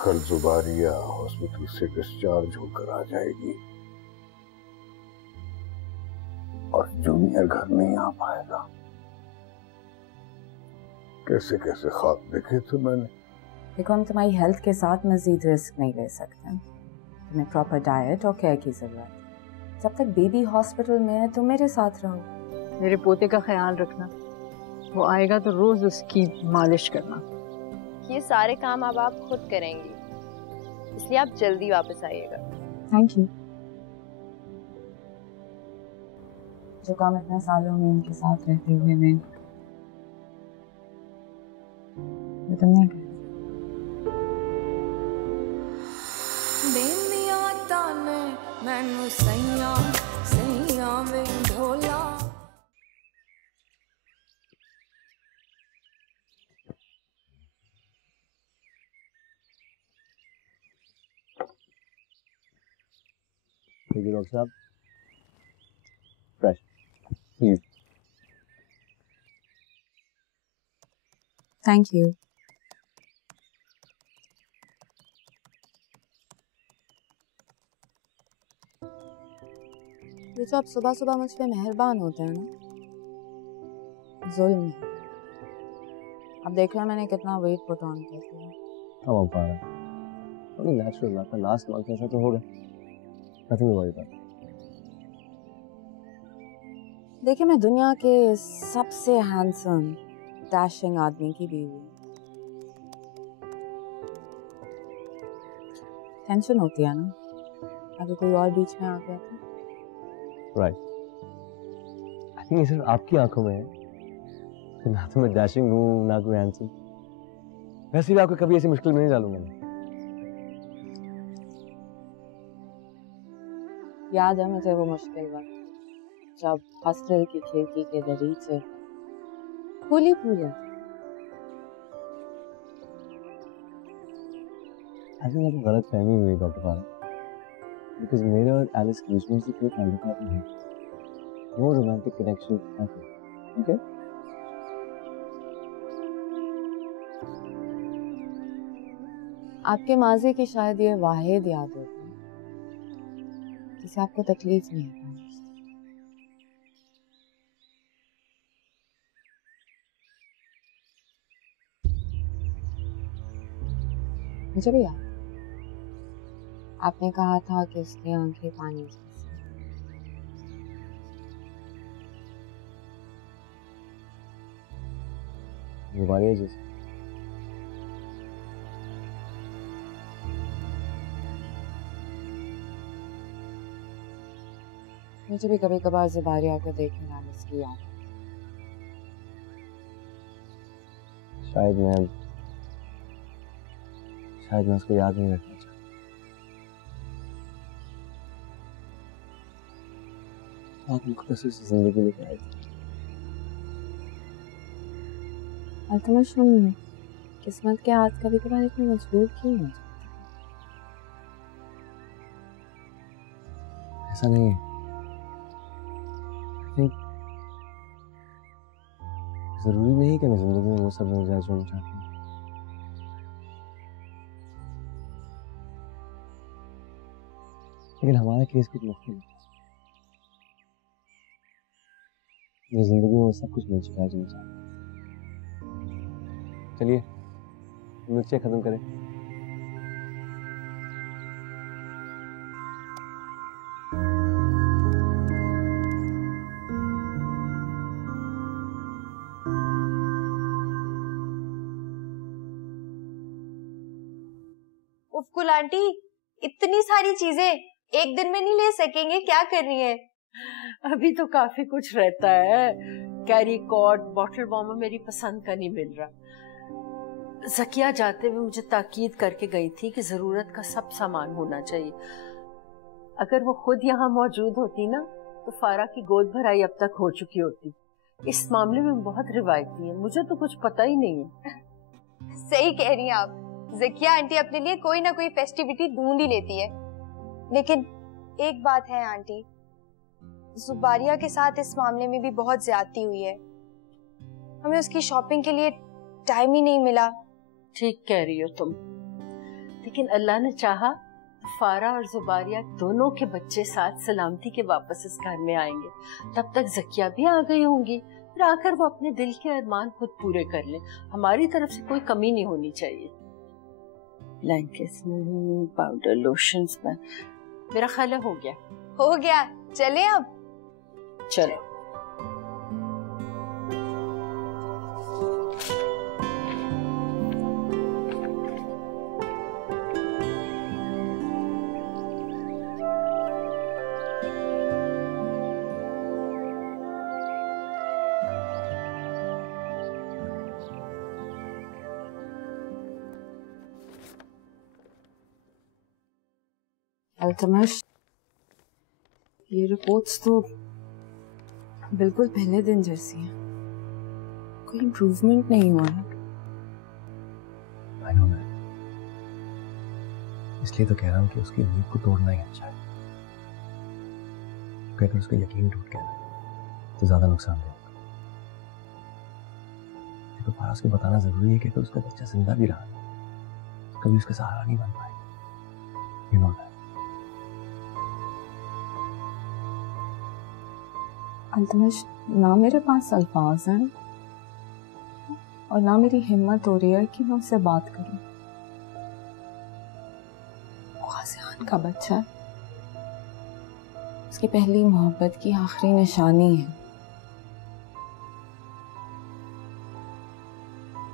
कल जुबारिया हॉस्पिटल से डिस्चार्ज होकर आ जाएगी और जूनियर घर नहीं आ पाएगा। कैसे कैसे ख्वाब देखे थे मैंने। देखो, हम तुम्हारी हेल्थ के साथ मजीद रिस्क नहीं ले सकते। तुम्हें प्रॉपर डाइट और केयर की जरूरत है। जब तक बेबी हॉस्पिटल में है तुम मेरे साथ रहो। मेरे पोते का ख्याल रखना, वो आएगा तो रोज उसकी मालिश करना। ये सारे काम अब आप खुद करेंगी, इसलिए आप जल्दी वापस आइएगा। Thank you. जो काम इतने सालों में इनके साथ रहते हुए मैं तुमने किया। देखिए डॉक्टर साहब, फ्रेश प्लीज। Thank you. ये तो आप सुबह सुबह मुझ पे मेहरबान होते हैं ना, जुल्म है। अब देख रहे हैं मैंने कितना वेट पुट ऑन कर दिया। कम हो पा रहा है, नेचुरल बात है। लास्ट मंथ ऐसा तो होगा, नथिंग टू वरी अबाउट। देखिए, मैं दुनिया के सबसे हैंडसम डैशिंग आदमी की बीवी हूँ। टेंशन होती है ना अगर कोई और बीच में आ गया तो। राइट, आई थिंक ये सिर्फ आपकी आंखों में है। ना तो मैं डैशिंग हूँ ना कोई हैंडसम। वैसे भी आपको कभी ऐसी मुश्किल में नहीं डालूंगा मैं। याद है मुझे वो मुश्किल वक्त जब हॉस्टल की खिड़की के दरीचे फूली फूले। आई थिंक आपको गलत फहमी हुई डॉक्टर पारा, बिकॉज मेरे और एलिस के बीच में से कोई ताल्लुकात नहीं है। No romantic connection. ओके, आपके माजी की शायद ये वाहिद याद होगी जिसे आपको तकलीफ नहीं है। मुझे भी याद, आपने कहा था कि उसकी आंखें पानी जैसी। जुबारिया जैसे। मुझे भी कभी कभार जुबारिया को देखने वाले इसकी याद। शायद मैं उसको याद नहीं रखना चाहता। आप मुख्तसर से जिंदगी लेकर आए थे। अल्तमश, हम किस्मत के हाथ कभी कभार इतने मजबूर क्यों हो जाते? ऐसा नहीं है। जरूरी नहीं कि मैं जिंदगी में वो सब मिल जाए जो मैं चाहती हूँ। लेकिन हमारा केस कुछ मुश्किल है। मुझे जिंदगी में वो सब कुछ मिल चुका है जो मैं चाहती हूँ। चलिए मिर्चें खत्म करें। उफकुल आंटी, इतनी सारी चीजें एक दिन में नहीं ले सकेंगे, क्या कर रही है? अभी तो काफी कुछ रहता है। कैरी कॉर्ड, बॉटल वार्मर मेरी पसंद का नहीं मिल रहा। जकिया जाते हुए मुझे ताकीद करके गई थी कि जरूरत का सब सामान होना चाहिए। अगर वो खुद यहाँ मौजूद होती ना तो फारा की गोद भराई अब तक हो चुकी होती। इस मामले में बहुत रिवायती है, मुझे तो कुछ पता ही नहीं है। सही कह रही हैं आप। जकिया आंटी अपने लिए कोई ना कोई फेस्टिविटी ढूंढ ही लेती है। लेकिन एक बात है आंटी, जुबारिया के साथ इस मामले में भी बहुत ज्यादती हुई है। हमें उसकी शॉपिंग के लिए टाइम ही नहीं मिला। ठीक कह रही हो तुम। लेकिन अल्लाह ने चाहा फारा और जुबारिया दोनों के बच्चे साथ सलामती के वापस इस घर में आएंगे। तब तक जकिया भी आ गई होंगी, फिर आकर वो अपने दिल के अरमान खुद पूरे कर लें। हमारी तरफ से कोई कमी नहीं होनी चाहिए। ब्लैंकेट्स में, पाउडर, लोशंस में, मेरा ख्याल हो गया। हो गया, चले अब। चलो। अल्तमश, ये रिपोर्ट्स तो बिल्कुल पहले दिन जैसी हैं। कोई इम्प्रूवमेंट नहीं हुआ है। I know that. इसलिए तो कह रहा हूँ कि उसकी उम्मीद को तोड़ना ही अच्छा है, क्योंकि अगर उसका यकीन टूट गया तो ज्यादा नुकसान देगा। देखो फाराज को बताना जरूरी है कि अगर उसका बच्चा जिंदा भी रहा तो कभी उसका सहारा नहीं बन पाएगा। You know that. अल्तमश, ना मेरे पास अल्फाज हैं और ना मेरी हिम्मत हो रही है कि मैं उससे बात करूं। ग़ाज़ियान का बच्चा है, उसकी पहली मोहब्बत की आखिरी निशानी है।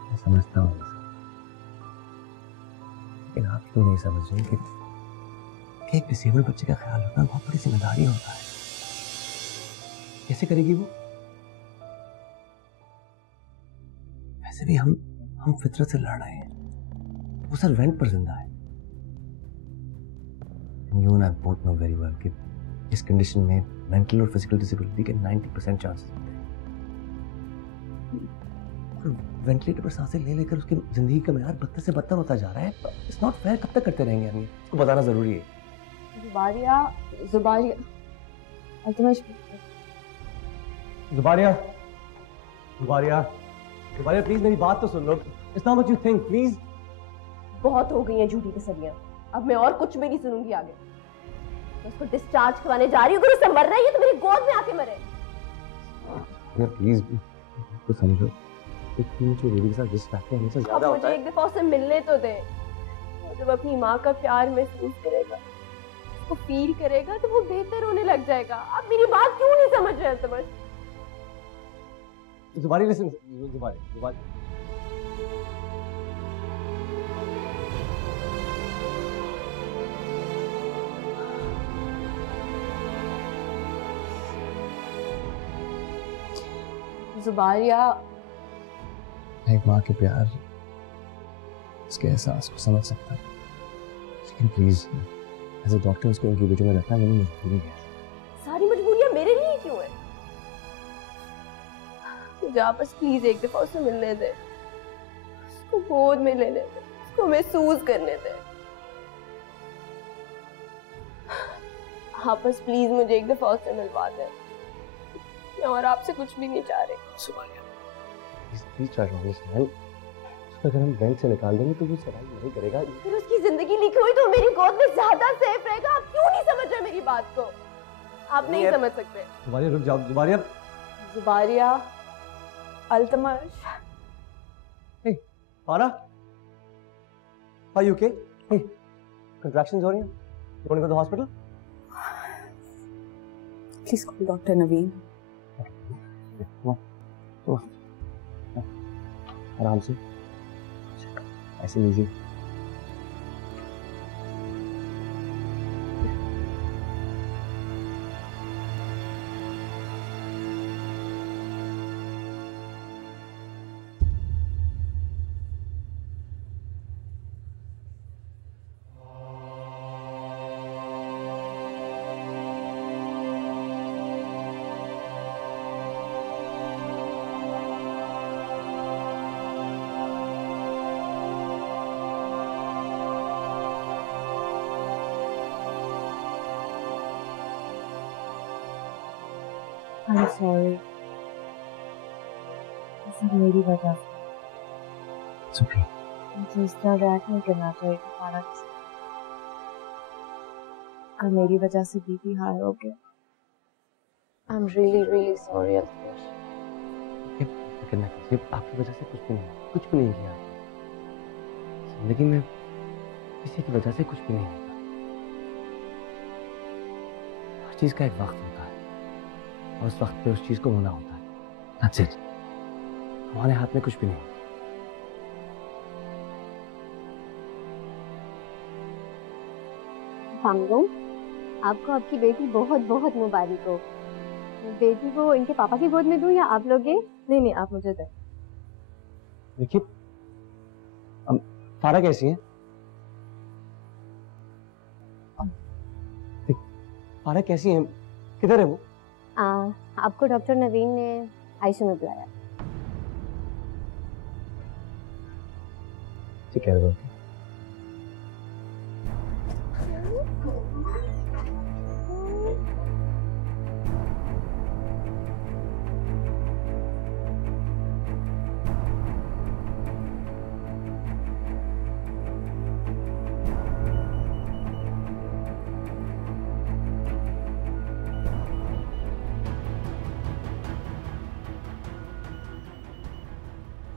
मैं समझता हूँ, लेकिन आप क्यों नहीं समझ रहे कि एक डिसेबल्ड बच्चे का ख्याल रखना बहुत बड़ी जिम्मेदारी होता है। कैसे करेगी वो? वैसे भी हम फितरत से लड़ रहे हैं, वो सर रेंट पर जिंदा है। You and I both know very well कि इस कंडीशन में मेंटल और फिजिकल डिसेबिलिटी के 90% चांसेस होते हैं। और वेंटिलेटर पर सांसें ले लेकर उसकी जिंदगी का मेयार बदतर से बदतर होता जा रहा है। It's not fair. कब तक करते रहेंगे हम ये? इसको बताना जरूरी है। जुबारिया, अल्तमश, जुबारिया प्लीज मेरी बात तो सुन लो। It's not what you think, please. बहुत हो गई है झूठी तसल्लियां, अब मैं और कुछ भी नहीं सुनूंगी आगे। मैं उसको डिस्चार्ज करवाने जा रही हूँ। अगर उससे मर रही है तो मेरी गोद में आके मरे। प्लीज तो समझो, मुझे बेबी के साथ रिस्क फैक्टर हमेशा ज्यादा होता है। मुझे एक दफा उससे मिलने तो दे। जब अपनी माँ का प्यार महसूस करेगा, उसको फील करेगा, तो वो बेहतर होने लग जाएगा। आप मेरी बात क्यों नहीं समझ रहे हैं? समझ जुबारी, लिसन जुबारी। जुबारिया, एक माँ के प्यार, उसके एहसास को समझ सकता है, लेकिन प्लीज एज ए डॉक्टर उसको इंक्यूबेटर में रखना मेरी मजबूरी है। सारी मजबूरियां मेरे लिए क्यों है? मुझे आपस प्लीज एक दफा उससे मिलने दे, उसको गोद में लेने दे, उसको महसूस करने दे। आपस प्लीज मुझे एक दफा उससे मिलवा दे। मैं और आपसे कुछ भी नहीं चाह रही। Please try to understand. उसको अगर हम बैंक से निकाल देंगे तो वो सर्वाइव नहीं करेगा। फिर उसकी जिंदगी लिखी हुई तो मेरी गोद में ज्यादा सेफ रहेगा। आप क्यों नहीं समझ रहे मेरी बात को? आप नहीं समझ सकते। जुबारिया रुक जाओ। Zubaria, Altamash. Hey Farah, are you okay? Hey contractions हो रही हैं? You want to go to hospital? Please call doctor Naveen. आराम से, ऐसे लीजिए। I'm sorry. सब मेरी वजह से। It's okay. मुझे इस तरह रिएक्ट नहीं करना चाहिए था। कल मेरी वजह से बीपी हाई हो गया। I am really sorry Altamash. करना कीजिए, आपकी वजह से कुछ भी नहीं किया जिंदगी में, किसी की वजह से कुछ भी नहीं होता। हर चीज का एक वक्त होता है और उस वक्त पे उस चीज को होना होता है। That's it. हमारे हाथ में कुछ भी नहीं। आपको आपकी बेटी बहुत बहुत मुबारक हो। बेटी को इनके पापा की गोद में दूं या आप लोगे? नहीं आप मुझे दें। देखिए फारा कैसी है? फारा कैसी है? किधर है वो? आपको डॉक्टर नवीन ने आईसीयू में बुलाया। ठीक है।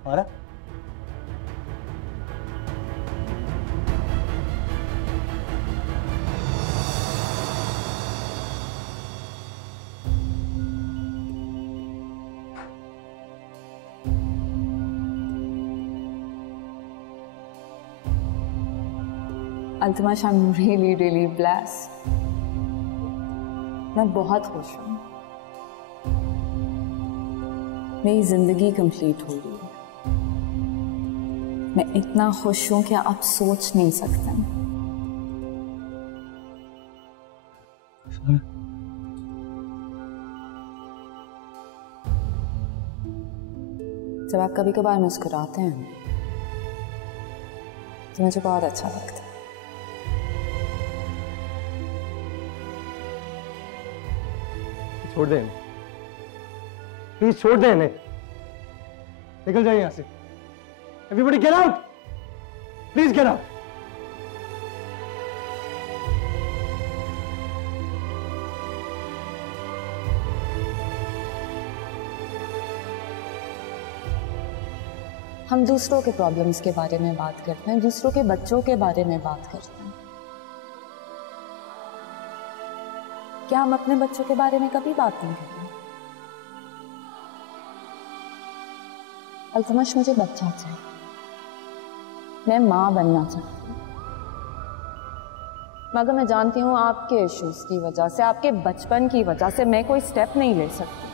फारा Altamash, I am really blessed. मैं बहुत खुश हूँ। मेरी जिंदगी कंप्लीट हो रही है। मैं इतना खुश हूं कि आप सोच नहीं सकते। जब आप कभी कभार मुस्कुराते हैं तो मुझे बहुत अच्छा लगता है। छोड़ दे, प्लीज छोड़ दे इन्हें। निकल जाइए यहां से। Everybody get out! Please get out! हम दूसरों के प्रॉब्लम्स के बारे में बात करते हैं, दूसरों के बच्चों के बारे में बात करते हैं। क्या हम अपने बच्चों के बारे में कभी बात नहीं करते? अल्तमश, मुझे बच्चा चाहिए। मैं माँ बनना चाहती हूँ, मगर मैं जानती हूँ आपके इश्यूज की वजह से, आपके बचपन की वजह से मैं कोई स्टेप नहीं ले सकती।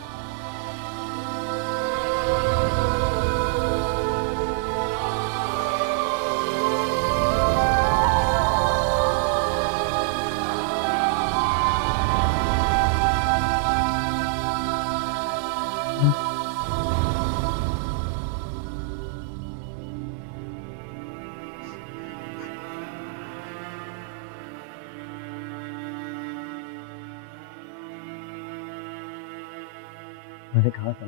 मैंने कहा था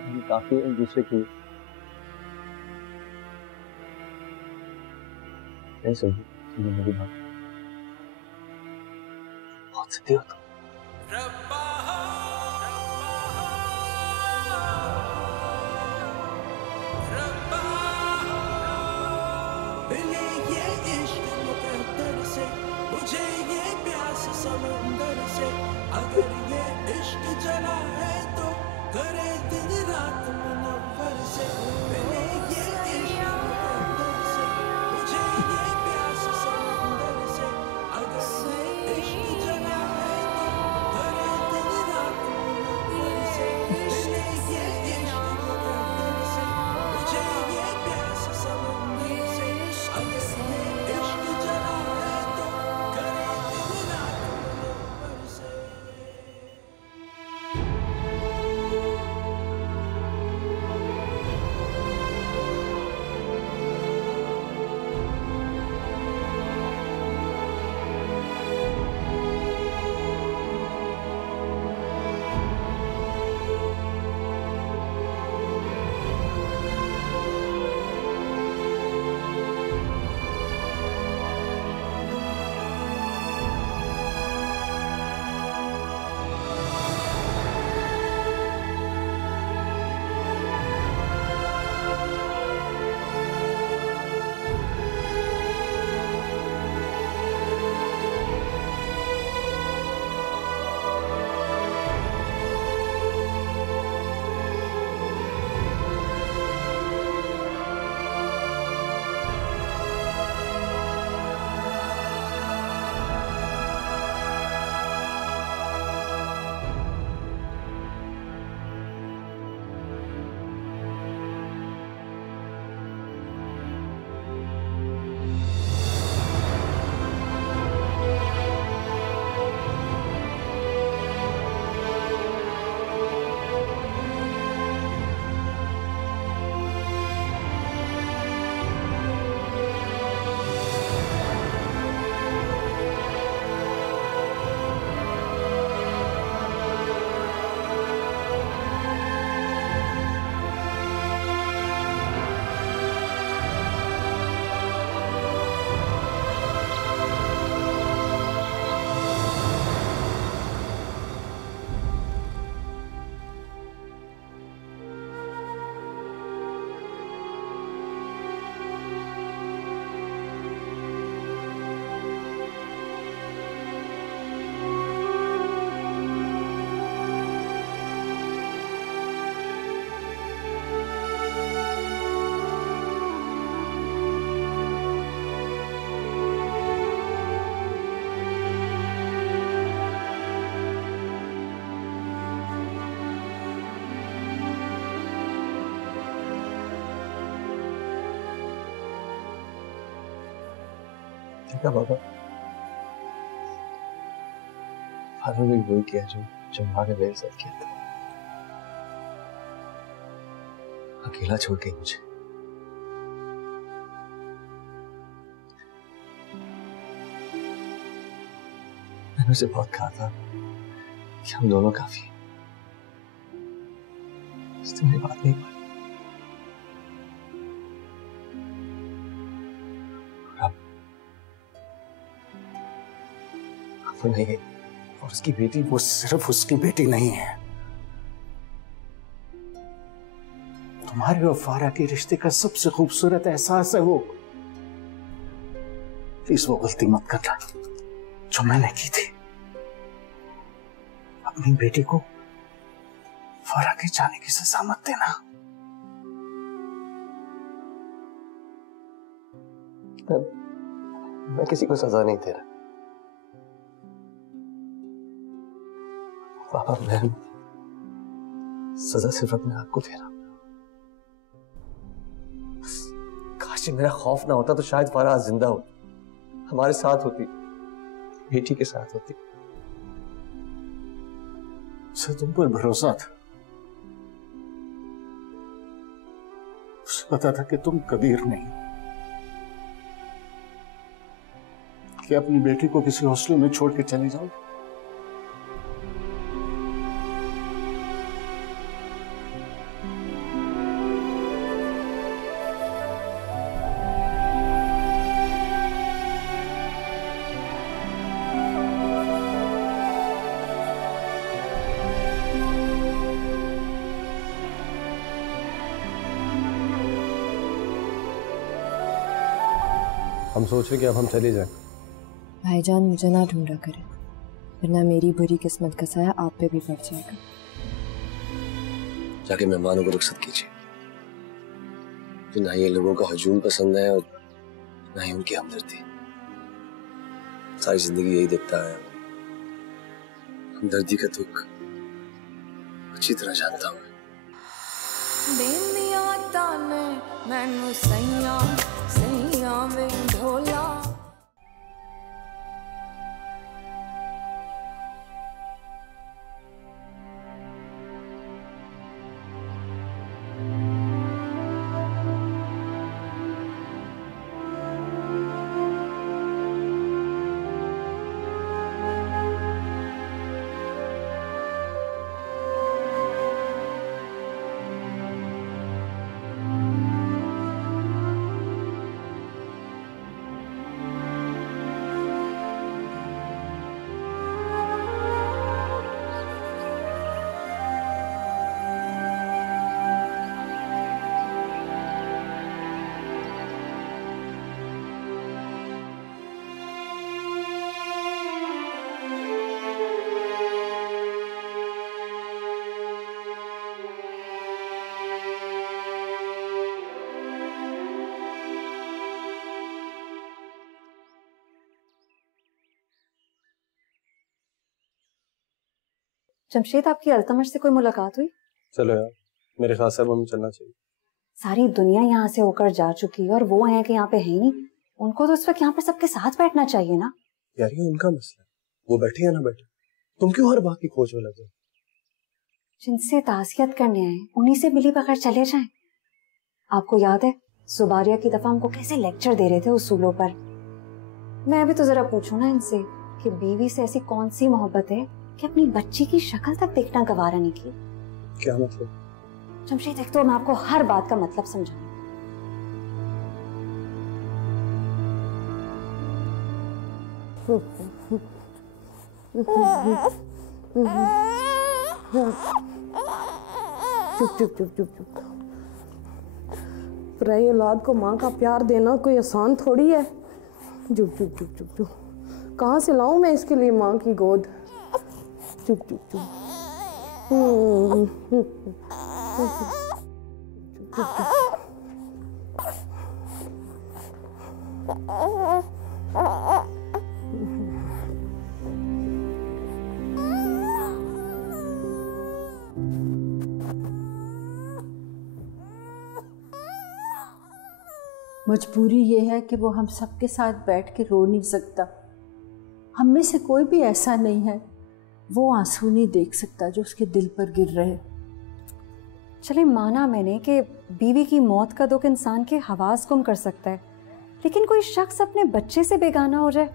कि काफी एक दूसरे की नहीं सुनी मेरी बात। बहुत सीधी हो तुम। समंदर से अगर ये इश्क जला है तो करे दिन रात मुनव्वर से। मिले ये इश्क मुकद्दर से, मुझे ये प्यास समंदर से। अगर ये इश्क जला है तो करे दिन रात मुनव्वर से। मिले ये इश्क मुकद्दर से, मुझे ये प्यास समंदर से। अगर ये इश्क जला है तो करे दिन रात मुनव्वर से। देखा बाबा, फादर ने वही किया जो माँ ने मेरे साथ किया था। अकेला छोड़ के मुझे। मैंने उसे बहुत कहा था कि हम दोनों काफी हैं। उसने मेरी बात नहीं मानी। अब नहीं है। और उसकी बेटी, वो सिर्फ उसकी बेटी नहीं है, तुम्हारे और फारा के रिश्ते का सबसे खूबसूरत एहसास है वो। प्लीज वो गलती मत करना जो मैंने की थी। अपनी बेटी को फारा के जाने की सजा मत देना। मैं किसी को सजा नहीं दे रहा पापा, मैं सजा सिर्फ अपने आप को दे रहा हूं। काश मेरा खौफ ना होता तो शायद फारा आज जिंदा होती, हमारे साथ होती, बेटी के साथ होती। उसे तुम पर भरोसा था, उसे पता था कि तुम कबीर नहीं, कि अपनी बेटी को किसी हॉस्टल में छोड़ के चले जाओ। हम सोच रहे कि अब हम चले जाएं। भाईजान मुझे ना ढूंढा करें, वरना मेरी बुरी किस्मत का साया आप पे भी पड़ जाएगा। जाके मेहमानों को रुखसत कीजिए। तो ना ये लोगों का हजूम पसंद है और ना ही उनकी हमदर्दी। सारी जिंदगी यही देखता है। हमदर्दी का दुख अच्छी तरह जानता हूँ। जमशेद, आपकी अल्तमश से कोई मुलाकात हुई? चलो यार, मेरे ख्याल से अब हमें चलना चाहिए। सारी दुनिया यहाँ से होकर जा चुकी है और वो हैं कि यहाँ पे है ही नहीं। उनको तो इस वक्त यहाँ पे सबके साथ बैठना चाहिए ना। यार ये उनका मसला है, वो बैठे या ना बैठे, तुम क्यों हर बात की खोज में लगे? जिनसे ताज़ियत करने आए उन्हीं से मिली बगैर चले जाएं। आपको याद है जुबारिया की दफा हमको कैसे लेक्चर दे रहे थे उसूलों पर। मैं भी तो जरा पूछूं ना इनसे कि बीवी से ऐसी कौन सी मोहब्बत है कि अपनी बच्ची की शक्ल तक देखना गवारा नहीं की। क्या मतलब? जमशेद, एक तो मैं आपको हर बात का मतलब समझाऊं। चुप चुप चुप चुप चुप। पराई औलाद को माँ का प्यार देना कोई आसान थोड़ी है। चुप चुप चुप चुप चुप। कहाँ से लाऊं मैं इसके लिए माँ की गोद? चुप चुप चुप। मजबूरी ये है कि वो हम सबके साथ बैठ के रो नहीं सकता। हम में से कोई भी ऐसा नहीं है वो आंसू नहीं देख सकता जो उसके दिल पर गिर रहे। चले माना मैंने कि बीवी की मौत का दुख इंसान के हवास गुम कर सकता है, लेकिन कोई शख्स अपने बच्चे से बेगाना हो जाए,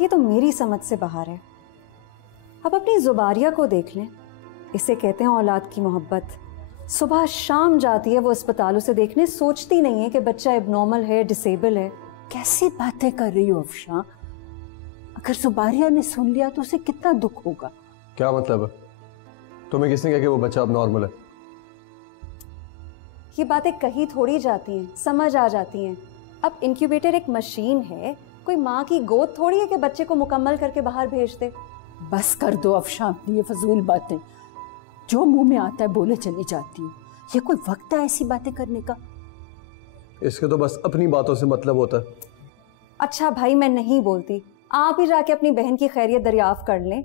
ये तो मेरी समझ से बाहर है। अब अपनी जुबारिया को देख लें, इसे कहते हैं औलाद की मोहब्बत। सुबह शाम जाती है वो अस्पताल उसे देखने, सोचती नहीं है कि बच्चा एबनॉर्मल है, डिसेबल है। कैसी बातें कर रही हो अफशा? अगर जुबारिया ने सुन लिया तो उसे कितना दुख होगा। क्या मतलब है? तुम्हें किसने कहा कि वो बच्चा अब नॉर्मल है? ये बातें कही थोड़ी जाती हैं, समझ आ जाती हैं। अब इंक्यूबेटर एक मशीन है, कोई माँ की गोद थोड़ी है कि बच्चे को मुकम्मल करके बाहर भेज दे। बस कर दो अफशा अपनी ये फजूल बातें, जो मुंह में आता है बोले चली जाती है। ये कोई वक्त है ऐसी बातें करने का? इसके तो बस अपनी बातों से मतलब होता है। अच्छा भाई, मैं नहीं बोलती, आप ही जाके अपनी बहन की खैरियत दरियाफ्त कर लें।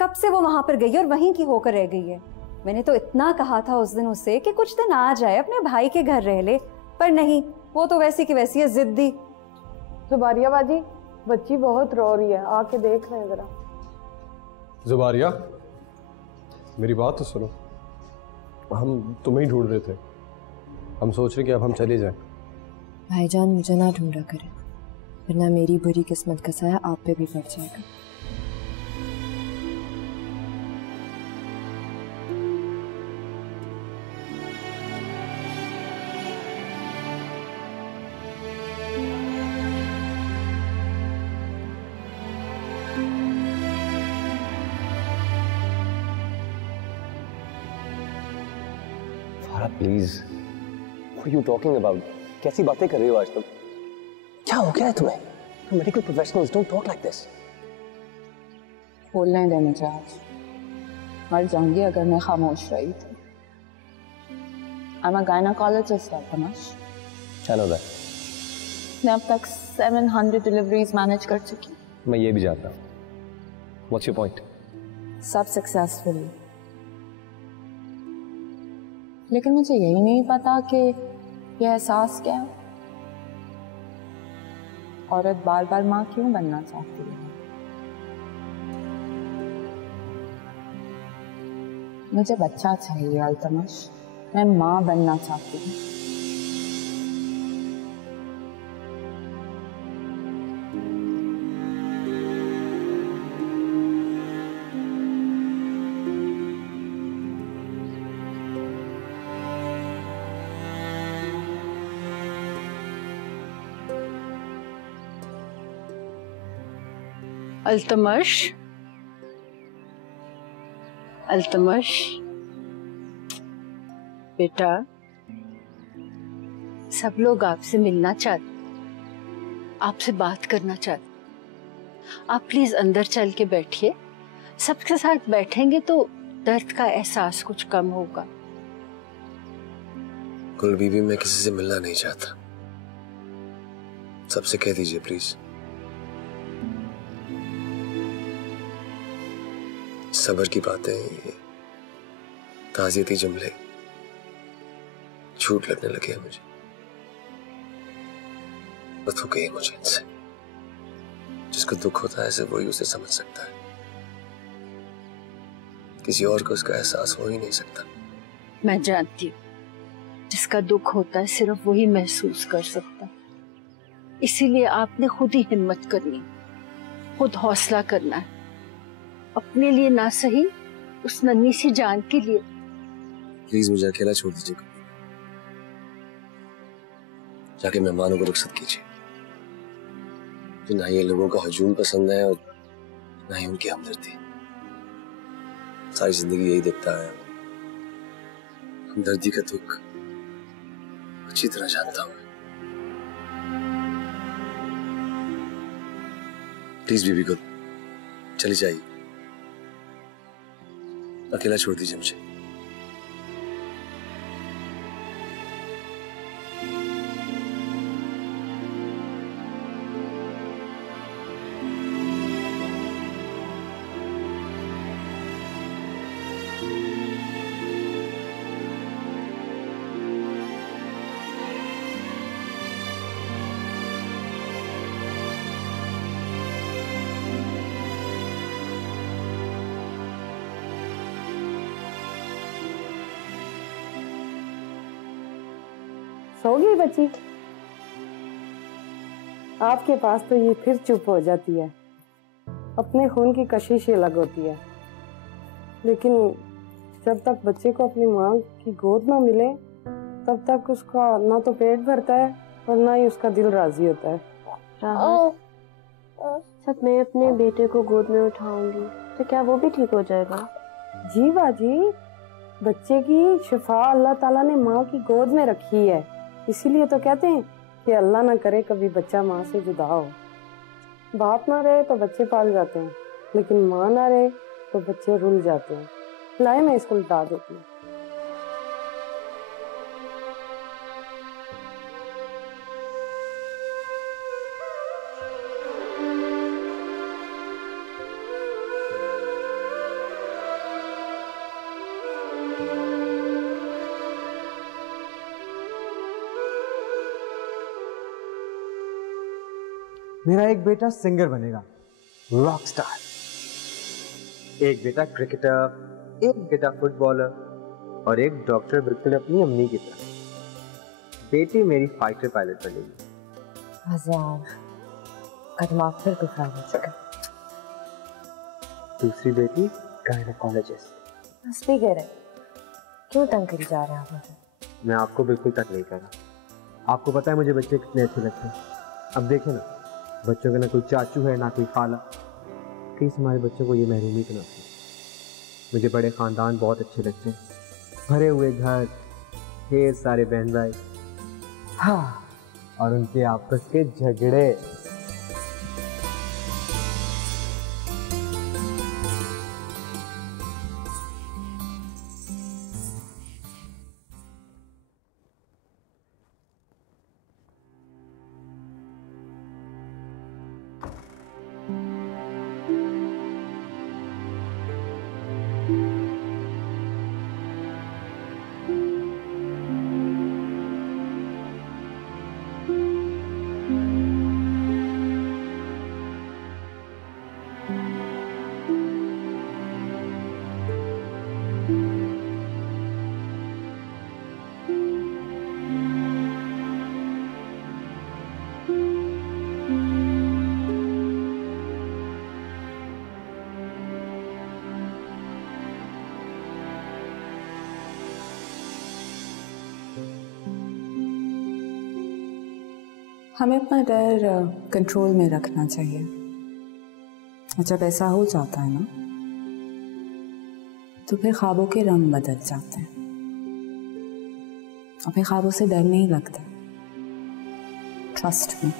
कब से वो वहां पर गई है और वहीं की होकर रह गई है। मैंने तो इतना कहा था उस दिन उससे कि कुछ दिन आ जाए, अपने भाई के घर रह ले, पर नहीं, वो तो वैसी की वैसी है, जिद्दी। जुबारिया बाजी, बच्ची बहुत रो रही है, आके देख लें जरा। जुबारिया, मेरी बात तो सुनो। हम तुम्हें ही ढूंढ रहे थे। हम सोच रहे कि अब हम चले जाएं। भाईजान, मुझे ना ढूंढा करें, वरना मेरी बुरी किस्मत का साया आप पे भी पड़ जाएगा। Please, what are you talking about? कैसी बातें कर रही हो आज तुम? क्या हो गया है तुम्हें? Medical professionals don't talk like this. बोलने दे मुझे, आज मर जाऊंगी अगर मैं खामोश रही थी। I am a gynaecologist Tamash. I know that. मैं अब तक 700 डिलीवरीज मैनेज कर चुकी। मैं ये भी जानता हूँ। What's your point? सब सक्सेसफुल, लेकिन मुझे यही नहीं पता कि यह एहसास क्या है। औरत बार बार माँ क्यों बनना चाहती है? मुझे बच्चा चाहिए अल्तमश, मैं माँ बनना चाहती हूँ। अल्तमश, अल्तमश बेटा, सब लोग आपसे मिलना चाहते, आपसे बात करना चाहते। आप प्लीज अंदर चल के बैठिए। सबके साथ बैठेंगे तो दर्द का एहसास कुछ कम होगा। कुल बीबी, मैं किसी से मिलना नहीं चाहता। सबसे कह दीजिए प्लीज। सबर की बातें, ताज़ियती जुमले झूठ लगने लगे हैं मुझे। बस हो गई मुझे इनसे। जिसको दुख होता है सिर्फ वही उसे समझ सकता है, किसी और को उसका एहसास हो ही नहीं सकता। मैं जानती हूँ, जिसका दुख होता है सिर्फ वही महसूस कर सकता। इसीलिए आपने खुद ही हिम्मत करनी, खुद हौसला करना है, अपने लिए ना सही उस नन्ही सी जान के लिए। प्लीज मुझे अकेला छोड़ दीजिए, जाके मेहमानों को रुखसत कीजिए। ना ये लोगों का हजूम पसंद है और ना ही उनकी हमदर्दी। सारी जिंदगी यही देखता है। हमदर्दी का दुख अच्छी तरह जानता हूं। प्लीज बीबी को चली जाइए, अकेला छोड़ दीजिए मुझे। गई बच्ची? आपके पास तो ये फिर चुप हो जाती है। अपने खून की कशिश अलग होती है, लेकिन जब तक बच्चे को अपनी माँ की गोद ना मिले तब तक उसका ना तो पेट भरता है और ना ही उसका दिल राजी होता है। जब मैं अपने बेटे को गोद में उठाऊंगी तो क्या वो भी ठीक हो जाएगा? जी बाजी, बच्चे की शिफा अल्लाह ताला ने माँ की गोद में रखी है, इसीलिए तो कहते हैं कि अल्लाह ना करे कभी बच्चा माँ से जुदा हो। बाप ना रहे तो बच्चे पाल जाते हैं, लेकिन माँ ना रहे तो बच्चे रुल जाते हैं। लाए मैं इसको लटा देती हूँ। मेरा एक बेटा सिंगर बनेगा, रॉक स्टार, एक बेटा क्रिकेटर, एक बेटा फुटबॉलर और एक डॉक्टर, बिल्कुल अपनी अम्मी की तरह। बेटी मेरी फाइटर पायलट बनेगी। हजार का दिमाग फिर तो खराब हो चुका। दूसरी बेटी गायनेकोलॉजिस्ट। बस भी कह रहे, क्यों तंग करी जा रहे हैं आप मुझे? मैं आपको बिल्कुल तक नहीं कर रहा। आपको पता है मुझे बच्चे कितने अच्छे लगते हैं। अब देखें ना, बच्चों के ना कोई चाचू है ना कोई खाला, कहीं से हमारे बच्चों को ये महरूमी तो ना थी। मुझे बड़े ख़ानदान बहुत अच्छे लगते हैं, भरे हुए घर, ढेर सारे बहन भाई, हाँ, और उनके आपस के झगड़े। हमें अपना डर कंट्रोल में रखना चाहिए, और जब ऐसा हो जाता है ना तो फिर ख्वाबों के रंग बदल जाते हैं और फिर ख्वाबों से डर नहीं लगता। Trust me.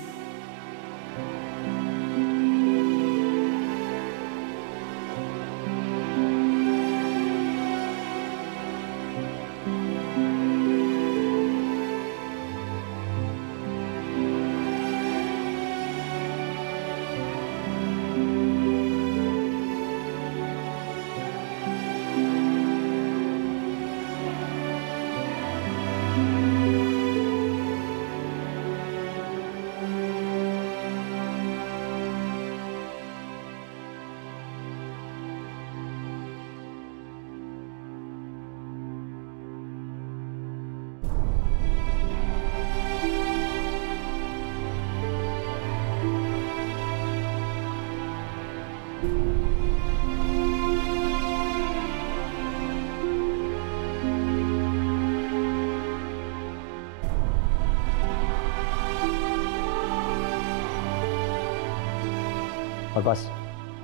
और बस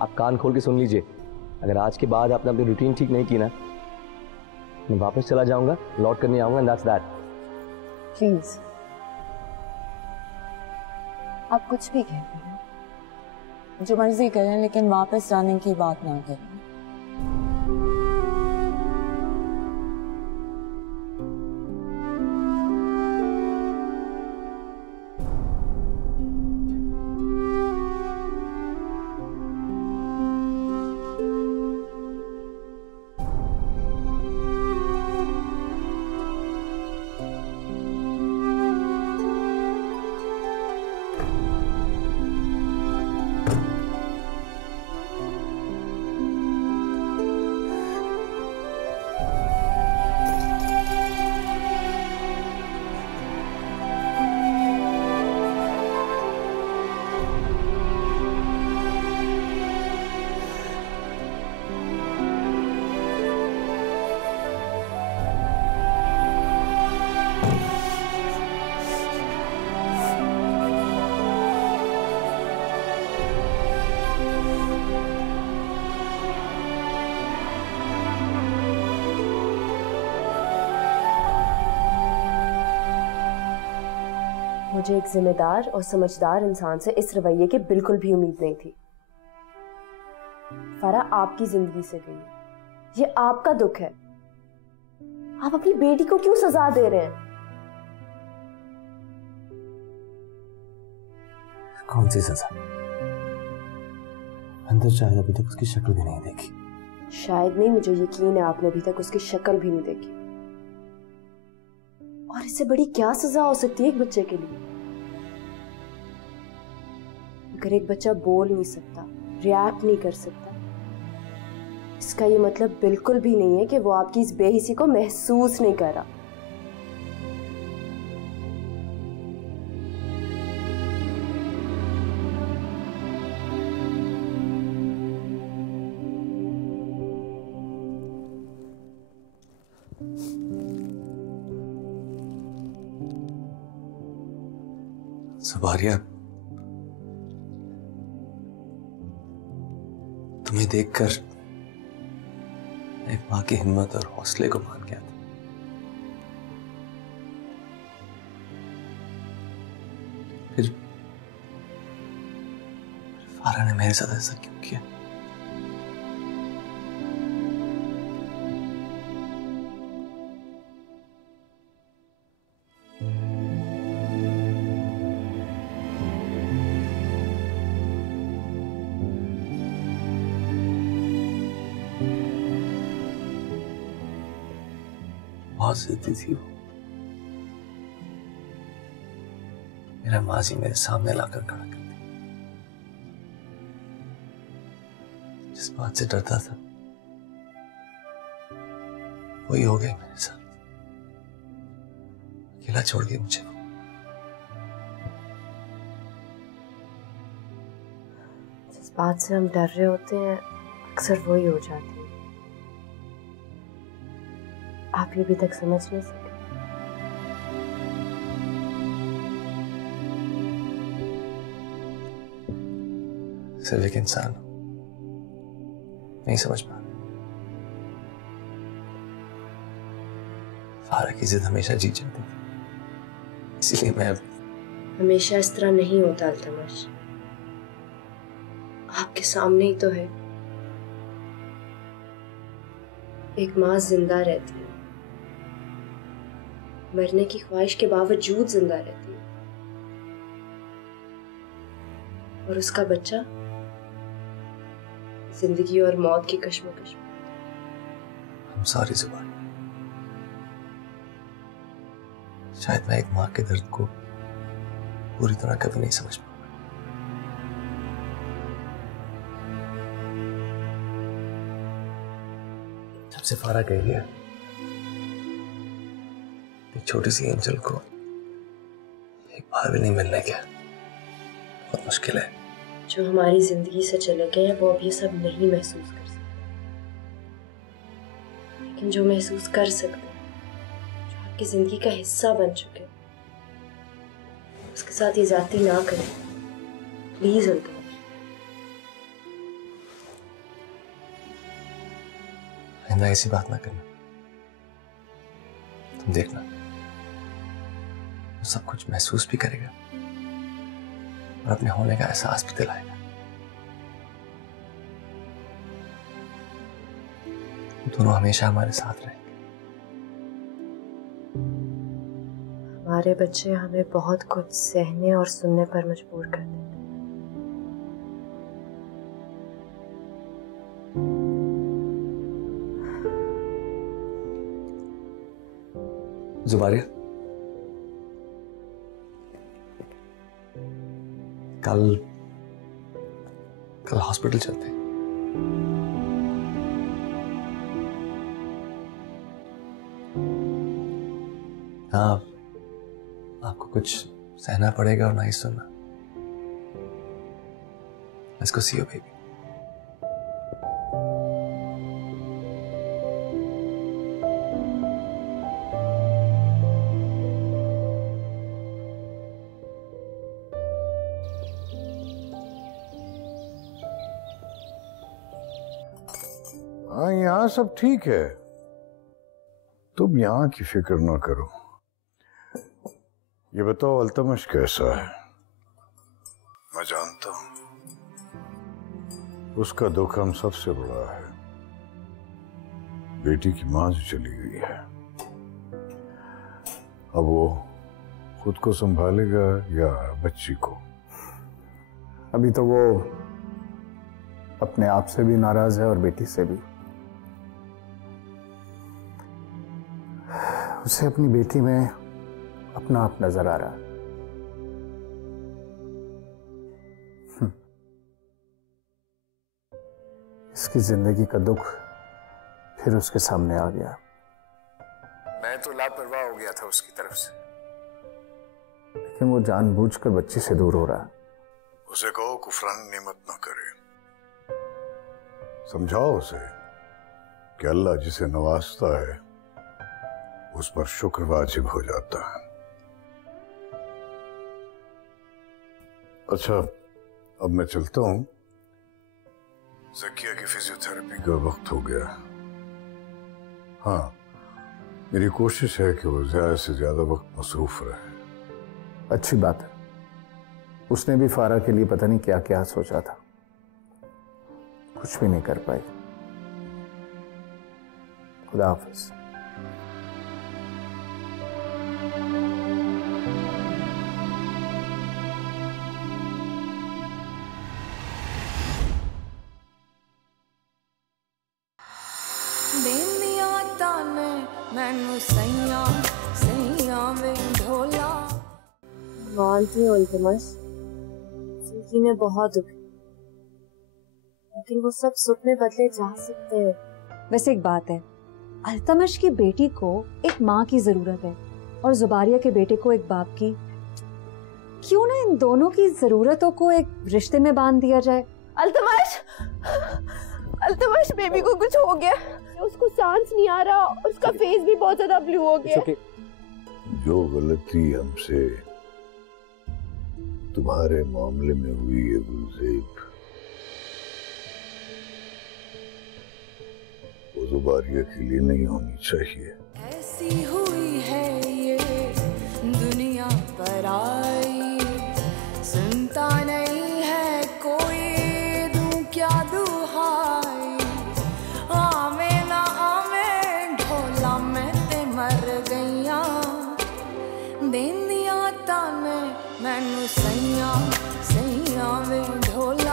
आप कान खोल के सुन लीजिए, अगर आज के बाद आपने अपनी रूटीन ठीक नहीं की ना, मैं वापस चला जाऊंगा, लौट कर नहीं आऊंगा। That's that. प्लीज, आप कुछ भी कहते हैं, जो मर्जी करें, लेकिन वापस जाने की बात ना करें। मुझे एक जिम्मेदार और समझदार इंसान से इस रवैये की बिल्कुल भी उम्मीद नहीं थी। फारा आपकी जिंदगी से गई है, ये आपका दुख है। आप अपनी बेटी को क्यों सजा दे रहे हैं? कौन सी सजा? मैंने तो शायद अभी तक उसकी शक्ल भी नहीं देखी। शायद नहीं, मुझे यकीन है आपने अभी तक उसकी शक्ल भी नहीं देखी। और इससे बड़ी क्या सजा हो सकती है एक बच्चे के लिए? अगर एक बच्चा बोल नहीं सकता, रिएक्ट नहीं कर सकता, इसका ये मतलब बिल्कुल भी नहीं है कि वो आपकी इस बेहिसी को महसूस नहीं कर रहा। ज़ुबारिया, तुम्हें देखकर एक माँ की हिम्मत और हौसले को मान गया था। फिर फारा ने मेरे साथ ऐसा क्यों किया? बहुत जिद्दी थी वो। मेरा माजी मेरे सामने लाकर खड़ा कर दिया। जिस बात से डरता था वही हो गई मेरे साथ। अकेला छोड़ गई मुझे। जिस बात से हम डर रहे होते हैं अक्सर वही हो जाती है। आप ये अभी तक समझ नहीं सके। सिर्फ एक इंसान नहीं समझ पा रहा। फारा की जिद हमेशा जीत जाती थी, इसीलिए मैं हमेशा इस तरह नहीं होता अल्तमश। आपके सामने ही तो है। एक माँ जिंदा रहती है, मरने की ख्वाहिश के बावजूद जिंदा रहती है, और उसका बच्चा जिंदगी और मौत की कश्मकश में। हम सारी जुबान, शायद मैं एक माँ के दर्द को पूरी तरह कभी नहीं समझ पाऊंगा। जब से फारा कह दिया एक छोटी सी एंजल को एक बार भी नहीं मिलने गया, बहुत मुश्किल है। जो हमारी जिंदगी से चले गए हैं वो अब ये सब नहीं महसूस कर सकते, लेकिन जो महसूस कर सकते हैं, जो आपकी जिंदगी का हिस्सा बन चुके, उसके साथ ये ज्यादती ना करें प्लीज। अल्तमश, आइंदा ऐसी बात ना करना। तुम देखना, वो सब कुछ महसूस भी करेगा और अपने होने का एहसास भी दिलाएगा। दोनों हमेशा हमारे साथ रहेंगे। हमारे बच्चे हमें बहुत कुछ सहने और सुनने पर मजबूर कर देते हैं। जुबारिया, कल हॉस्पिटल चलते हैं। हाँ, आपको कुछ सहना पड़ेगा और ना ही सुनना। Let's go see you, baby. हाँ, यहाँ सब ठीक है, तुम यहाँ की फिक्र ना करो। ये बताओ अल्तमश कैसा है? मैं जानता हूं उसका दुख हम सबसे बड़ा है। बेटी की मां जो चली गई है, अब वो खुद को संभालेगा या बच्ची को? अभी तो वो अपने आप से भी नाराज है और बेटी से भी। उसे अपनी बेटी में अपना आप नजर आ रहा है। इसकी जिंदगी का दुख फिर उसके सामने आ गया। मैं तो लापरवाह हो गया था उसकी तरफ से, लेकिन वो जानबूझकर बच्ची से दूर हो रहा है। उसे कहो कुफरान नेमत ना करे। समझाओ उसे कि अल्लाह जिसे नवाजता है उस पर शुक्र वाजिब हो जाता है। अच्छा, अब मैं चलता हूं। ज़किया की फिजियोथेरेपी का वक्त हो गया। हाँ, मेरी कोशिश है कि वो ज्यादा से ज्यादा वक्त मसरूफ रहे। अच्छी बात है। उसने भी फारा के लिए पता नहीं क्या क्या सोचा था, कुछ भी नहीं कर पाई। खुदा हाफिज। मानती हूँ इल्तमस, जिंदगी में बहुत दुख है, लेकिन वो सब सुख में बदले जा सकते हैं। वैसे एक बात है, अल्तमश की बेटी को एक माँ की जरूरत है और जुबारिया के बेटे को एक बाप की। क्यों ना इन दोनों की जरूरतों को एक रिश्ते में बांध दिया जाए। अल्तमश बेबी को कुछ हो गया, उसको सांस नहीं आ रहा, उसका फेस भी बहुत ज्यादा ब्लू हो गया। जो गलती हमसे तुम्हारे मामले में हुई है गुलज़ेब, वो जुबारिया के लिए नहीं होनी चाहिए। ऐसी हुई है ये दुनिया पर आई, सुनता नहीं है कोई, दूं क्या दुहाई। आवे ना आवे ढोला मैं ते मर गईया, देंदिया ताने मैनू सैया सैया वे ढोला।